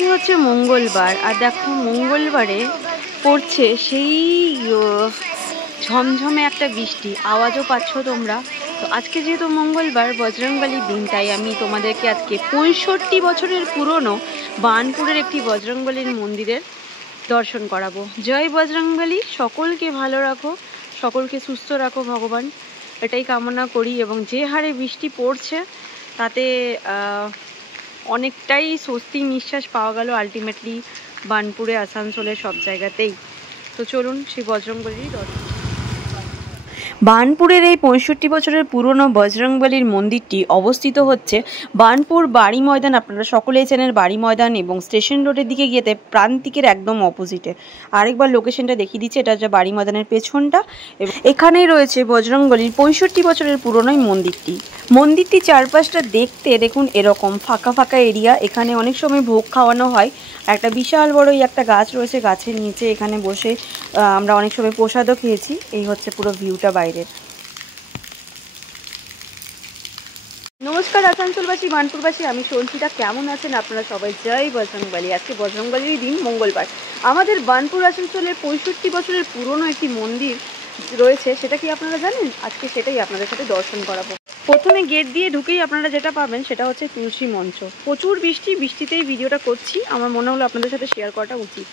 আজকে হচ্ছে মঙ্গলবার, আর দেখো মঙ্গলবারে পড়ছে সেই ঝমঝমে একটা বৃষ্টি, আওয়াজও পাচ্ছ তোমরা। তো আজকে যেহেতু মঙ্গলবার, বজরংবলির দিন, তাই আমি তোমাদেরকে আজকে 65 বছরের পুরনো বার্নপুরের একটি বজরংবলির মন্দিরের দর্শন করাবো। জয় বজরংবলী, সকলকে ভালো রাখো, সকলকে সুস্থ রাখো ভগবান, এটাই কামনা করি। এবং যে হারে বৃষ্টি পড়ছে তাতে অনেকটাই স্বস্তি নিঃশ্বাস পাওয়া গেল আলটিমেটলি বার্নপুরে, আসানসোলে, সব জায়গাতেই। তো চলুন সেই বজরংবলীর দর্শন। বার্নপুরের এই 65 বছরের পুরনো বজরংবলীর মন্দিরটি অবস্থিত হচ্ছে বার্নপুর বাড়ি ময়দান। আপনারা সকলেই চেনেন বাড়ি ময়দান, এবং স্টেশন রোডের দিকে গিয়েতে প্রান্তিকের একদম অপোজিটে। আরেকবার লোকেশনটা দেখিয়ে দিচ্ছি, এটা হচ্ছে বাড়ি ময়দানের পেছনটা, এবং এখানেই রয়েছে বজরংবলীর 65 বছরের পুরনো মন্দিরটি। মন্দিরটি চারপাশটা দেখতে দেখুন এরকম ফাঁকা ফাঁকা এরিয়া। এখানে অনেক সময় ভোগ খাওয়ানো হয়। একটা বিশাল বড় একটা গাছ রয়েছে, গাছের নিচে এখানে বসে আমরা অনেক সময় প্রসাদও খেয়েছি। এই হচ্ছে পুরো ভিউটা বাইরের। নমস্কার আসানসোলবাসী, বার্নপুরবাসী, আমি সঞ্চিতা। কেমন আছেন আপনারা সবাই? জয় বজরংবলী। আজকে বজরংবলীর দিন, মঙ্গলবার। আমাদের বার্নপুর আসানসোলের 65 বছরের পুরনো একটি মন্দির রয়েছে, সেটা কি আপনারা জানেন? আজকে সেটাই আপনাদের সাথে দর্শন করাবো। প্রথমে গেট দিয়ে ঢুকেই আপনারা যেটা পাবেন সেটা হচ্ছে তুলসী মঞ্চ। প্রচুর বৃষ্টিতেই ভিডিওটা করছি, আমার মনে হলো আপনাদের সাথে শেয়ার করাটা উচিত।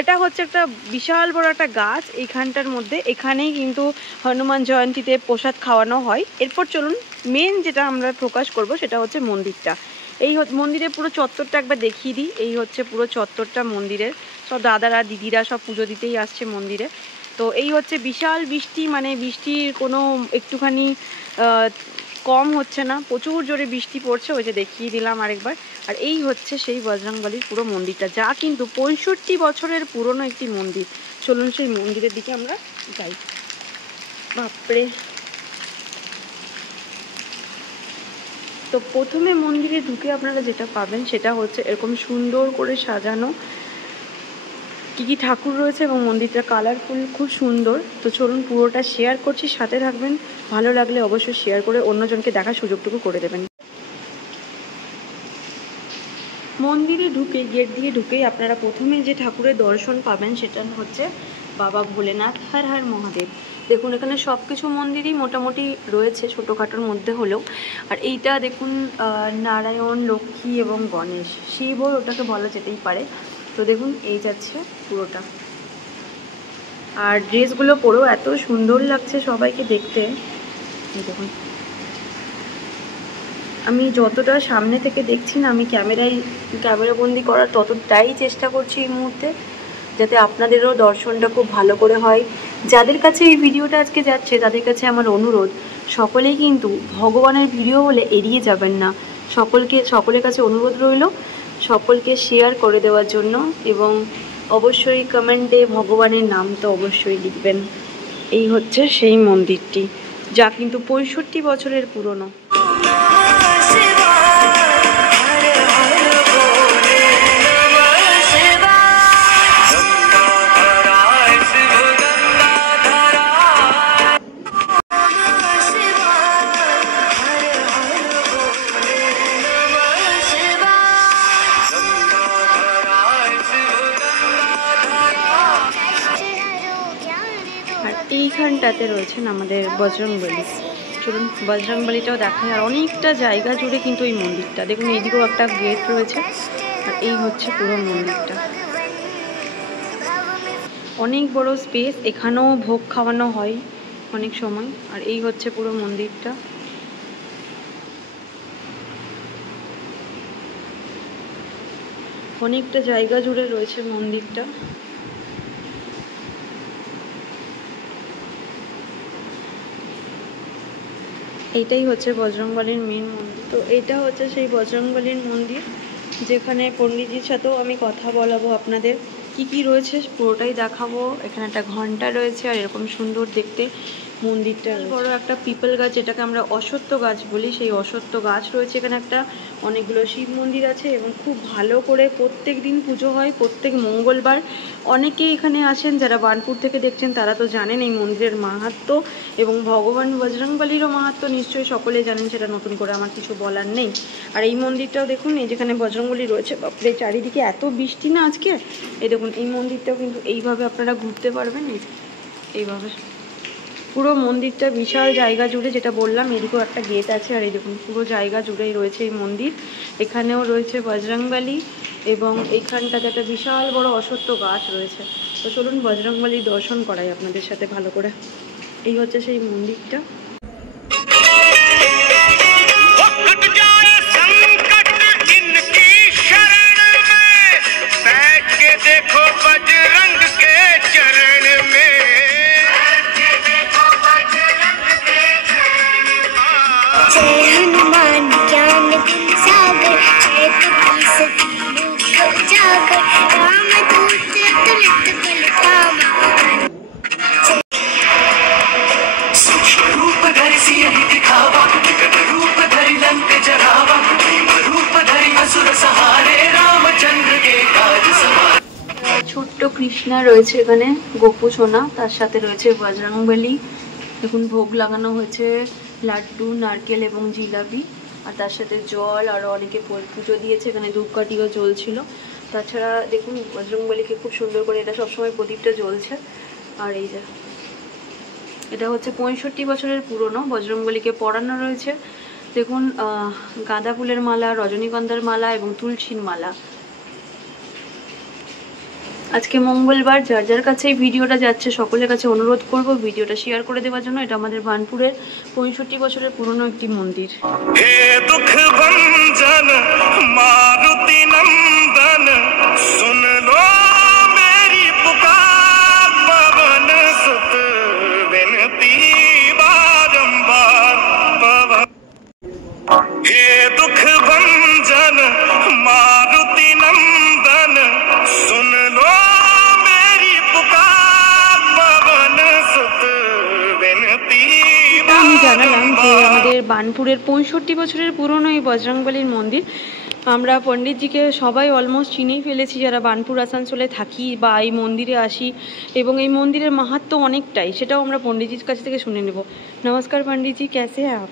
এটা হচ্ছে একটা বিশাল বড় একটা গাছ এইখানটার মধ্যে, এখানেই কিন্তু হনুমান জয়ন্তীতে প্রসাদ খাওয়ানো হয়। এরপর চলুন মেন যেটা আমরা ফোকাস করব সেটা হচ্ছে মন্দিরটা। এই মন্দিরের পুরো চত্বরটা একবার দেখিয়ে দিই। এই হচ্ছে পুরো চত্বরটা মন্দিরের। সব দাদারা দিদিরা সব পুজো দিতেই আসছে মন্দিরে। তো এই হচ্ছে বিশাল বৃষ্টি, মানে বৃষ্টির কোনো একটুখানি কম হচ্ছে না, প্রচুর জোরে বৃষ্টি পড়ছে, ওই যে দেখিয়ে দিলাম আরেকবার। আর এই হচ্ছে সেই বজরংবলীর পুরো মন্দিরটা, যা কিন্তু 65 বছরের পুরনো একটি মন্দির। চলুন সেই মন্দিরের দিকে আমরা যাই। বাপরে! তো প্রথমে মন্দিরে ঢুকে আপনারা যেটা পাবেন সেটা হচ্ছে এরকম সুন্দর করে সাজানো কী কী ঠাকুর রয়েছে, এবং মন্দিরটা কালারফুল, খুব সুন্দর। তো চলুন পুরোটা শেয়ার করছি, সাথে থাকবেন। ভালো লাগলে অবশ্যই শেয়ার করে অন্যজনকে দেখার সুযোগটুকু করে দেবেন। মন্দিরে ঢুকে গেট দিয়ে ঢুকেই আপনারা প্রথমে যে ঠাকুরের দর্শন পাবেন সেটা হচ্ছে বাবা ভোলেনাথ, হর হর মহাদেব। দেখুন এখানে সব কিছু মন্দিরই মোটামুটি রয়েছে, ছোটোখাটোর মধ্যে হলেও। আর এইটা দেখুন নারায়ণ, লক্ষ্মী এবং গণেশ, শিবও ওটাকে বলা যেতেই পারে। তো দেখুন এই যাচ্ছে পুরোটা। আর ড্রেসগুলো পরেও এত সুন্দর লাগছে সবাইকে দেখতে। দেখুন আমি যতটা সামনে থেকে দেখছি না, আমি ক্যামেরাবন্দি করার ততটাই চেষ্টা করছি এই মুহূর্তে, যাতে আপনাদেরও দর্শনটা খুব ভালো করে হয়। যাদের কাছে এই ভিডিওটা আজকে যাচ্ছে তাদের কাছে আমার অনুরোধ, সকলেই কিন্তু ভগবানের ভিডিও হলে এড়িয়ে যাবেন না। সকলের কাছে অনুরোধ রইল সকলকে শেয়ার করে দেওয়ার জন্য, এবং অবশ্যই কমেন্টে ভগবানের নাম তো অবশ্যই লিখবেন। এই হচ্ছে সেই মন্দিরটি, যা কিন্তু 65 বছরের পুরনো। এইখানটাতে রয়েছেন আমাদের বজরংবলী। চলুন বজরংবলীটাও দেখায়। আর অনেকটা জায়গা জুড়ে কিন্তু এই মন্দিরটা দেখুন, এইদিকেও একটা গেট রয়েছে। আর এই হচ্ছে পুরো মন্দিরটা, অনেক বড় স্পেস। এখানেও ভোগ খাওয়ানো হয় অনেক সময়। আর এই হচ্ছে পুরো মন্দিরটা। অনেকটা জায়গা জুড়ে রয়েছে মন্দিরটা। এইটাই হচ্ছে বজরংবলীর মেন মন্দির। তো এটা হচ্ছে সেই বজরংবলীর মন্দির, যেখানে পণ্ডিতজির সাথেও আমি কথা বলাবো আপনাদের। কি কি রয়েছে পুরোটাই দেখাবো। এখানে একটা ঘন্টা রয়েছে, আর এরকম সুন্দর দেখতে মন্দিরটা বড় একটা পিপল গাছ, যেটাকে আমরা অশ্বত্থ গাছ বলি, সেই অশ্বত্থ গাছ রয়েছে এখানে একটা। অনেকগুলো শিব মন্দির আছে এবং খুব ভালো করে প্রত্যেক দিন পুজো হয়, প্রত্যেক মঙ্গলবার। অনেকেই এখানে আসেন, যারা বার্নপুর থেকে দেখছেন তারা তো জানেন এই মন্দিরের মাহাত্ম্য, এবং ভগবান বজরংবলীরও মাহাত্ম্য নিশ্চয়ই সকলে জানেন, সেটা নতুন করে আমার কিছু বলার নেই। আর এই মন্দিরটাও দেখুন, এই যেখানে বজরংবলী রয়েছে, বাপরে চারিদিকে এত বৃষ্টি না আজকে। এই দেখুন এই মন্দিরটাও কিন্তু এইভাবে আপনারা ঘুরতে পারবেন, এইভাবে পুরো মন্দিরটা বিশাল জায়গা জুড়ে, যেটা বললাম এদিকেও একটা গেট আছে। আর এই দেখুন পুরো জায়গা জুড়েই রয়েছে এই মন্দির। এখানেও রয়েছে বজরংবলী এবং এইখানটাতে একটা বিশাল বড় অশ্বত্থ গাছ রয়েছে। তো চলুন বজরংবলীর দর্শন করাই আপনাদের সাথে ভালো করে। এই হচ্ছে সেই মন্দিরটা। ছোট্ট কৃষ্ণা রয়েছে এখানে, গোপু সোনা, তার সাথে রয়েছে বজরংবলী। দেখুন ভোগ লাগানো হয়েছে লাড্ডু, নারকেল এবং জিলাপি, আর তার সাথে জল। আরও অনেকে পুজো দিয়েছে, এখানে ধূপকাঠিও জ্বলছিল। তাছাড়া দেখুন বজরংবলীকে খুব সুন্দর করে, এটা সবসময় প্রদীপটা জ্বলছে। আর এই যে এটা হচ্ছে 65 বছরের পুরনো, বজরংবলীকে পরানো রয়েছে। দেখুন গাঁদা ফুলের মালা, রজনীগন্ধার মালা এবং তুলসীর মালা। আজকে মঙ্গলবার, যার যার কাছে এই ভিডিওটা যাচ্ছে সকলের কাছে অনুরোধ করব ভিডিওটা শেয়ার করে দেওয়ার জন্য। এটা আমাদের বার্নপুরের 65 বছরের পুরনো একটি মন্দির। হে দুঃখ ভঞ্জন মারুতি নন্দন শুন লো মেরি পুকার পवन सुत विनती बारंबार पवन हे दुख भंजन मारुति नंदन सुन लो मेरी पुकार पवन सुत विनती। আমি জানালাম যে আমাদের বার্নপুরের 65 বছরের পুরনো এই বজরংবলীর মন্দির। আমরা পণ্ডিতজিকে সবাই অলমোস্ট চিনেই ফেলেছি যারা বার্নপুর আসানসোলে থাকি বা এই মন্দিরে আসি, এবং এই মন্দিরের মাহাত্ম্য অনেকটাই, সেটাও আমরা পণ্ডিতজির কাছ থেকে শুনে নেব। নমস্কার पंडित जी, कैसे हैं आप?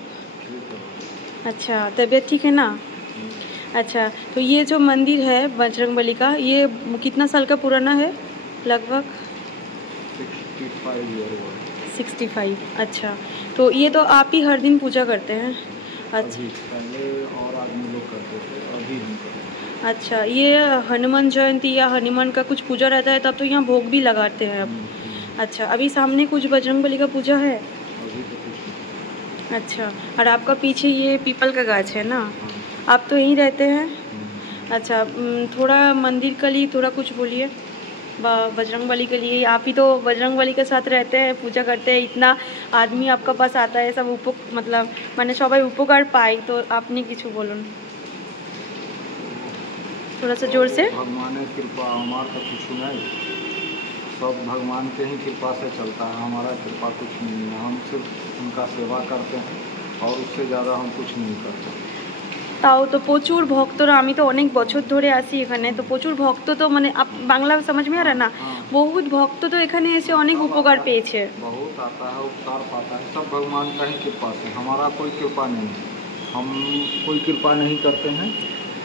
अच्छा, तबीयत ठीक है ना? अच्छा, तो ये जो मंदिर है बजरंगबली का, ये कितना साल का पुराना है लगभग? 65। अच्छा, तो ये तो आप ही हर दिन पूजा करते हैं? अच्छा, पहले और आदमी लोग करते थे, अभी हम करते हैं। अच्छा, ये हनुमान जयंती या हनुमान का कुछ पूजा रहता है तब तो यहाँ भोग भी लगाते हैं आप? अच्छा, अभी सामने कुछ बजरंगबली का पूजा है? अभी तो कुछ नहीं। अच्छा, और आपका पीछे ये पीपल का गाछ है ना? आप तो यहीं रहते हैं? अच्छा, थोड़ा मंदिर के लिए थोड़ा कुछ बोलिए बजरंगबली के लिए। आप ही तो बजरंगबली के साथ रहते हैं, पूजा करते हैं, इतना आदमी आपका पास आता है, सब मतलब माने सबाई उपकार पाए, तो आपनी किछु बोलुन थोड़ा सा जोर से। भगवान कृपा, हमारा तो कुछ नहीं, सब भगवान के ही कृपा से चलता है, हमारा कृपा कुछ नहीं है। हम सिर्फ उनका सेवा करते हैं और उससे ज़्यादा हम कुछ नहीं करते। তাও তো প্রচুর ভক্তরা, আমি তো অনেক বছর ধরে আসি এখানে, তো প্রচুর ভক্ত তো মানে বাংলা समझ में आ रहा ना, बहुत ভক্ত তো এখানে এসে অনেক উপকার পেয়েছে। बहुत आता है, उपकार पाता है, सब भगवान का ही कृपा से, हमारा कोई कृपा नहीं है, हम कोई कृपा नहीं करते हैं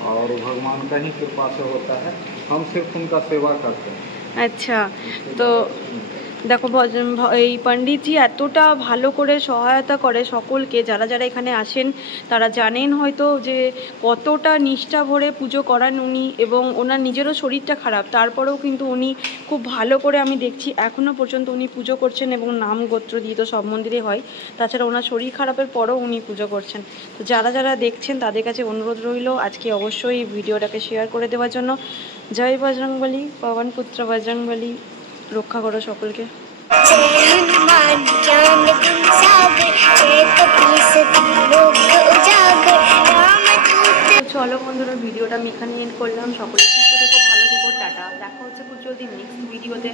और भगवान का ही कृपा से होता है, हम सिर्फ उनका सेवा करते हैं। আচ্ছা, তো দেখো এই পণ্ডিতজি এতটা ভালো করে সহায়তা করে সকলকে, যারা যারা এখানে আসেন তারা জানেন হয়তো যে কতটা নিষ্ঠা ভরে পুজো করান উনি, এবং ওনার নিজেরও শরীরটা খারাপ, তারপরেও কিন্তু উনি খুব ভালো করে, আমি দেখছি এখনও পর্যন্ত উনি পুজো করছেন, এবং নাম গোত্র দিয়ে তো সব মন্দিরে হয়, তাছাড়া ওনার শরীর খারাপের পরেও উনি পুজো করছেন। তো যারা যারা দেখছেন তাদের কাছে অনুরোধ রইল আজকে অবশ্যই ভিডিওটাকে শেয়ার করে দেওয়ার জন্য। জয় বজরংবলী, পবন পুত্র বজরংবলী, রক্ষা করো সকলকে। চলো বন্ধুরা, ভিডিওটা আমি এখানে এন্ড করলাম। সকলে সুস্থ থেকো, ভালো থেকো, টাটা। দেখা হচ্ছে খুব জলদি নেক্সট ভিডিওতে।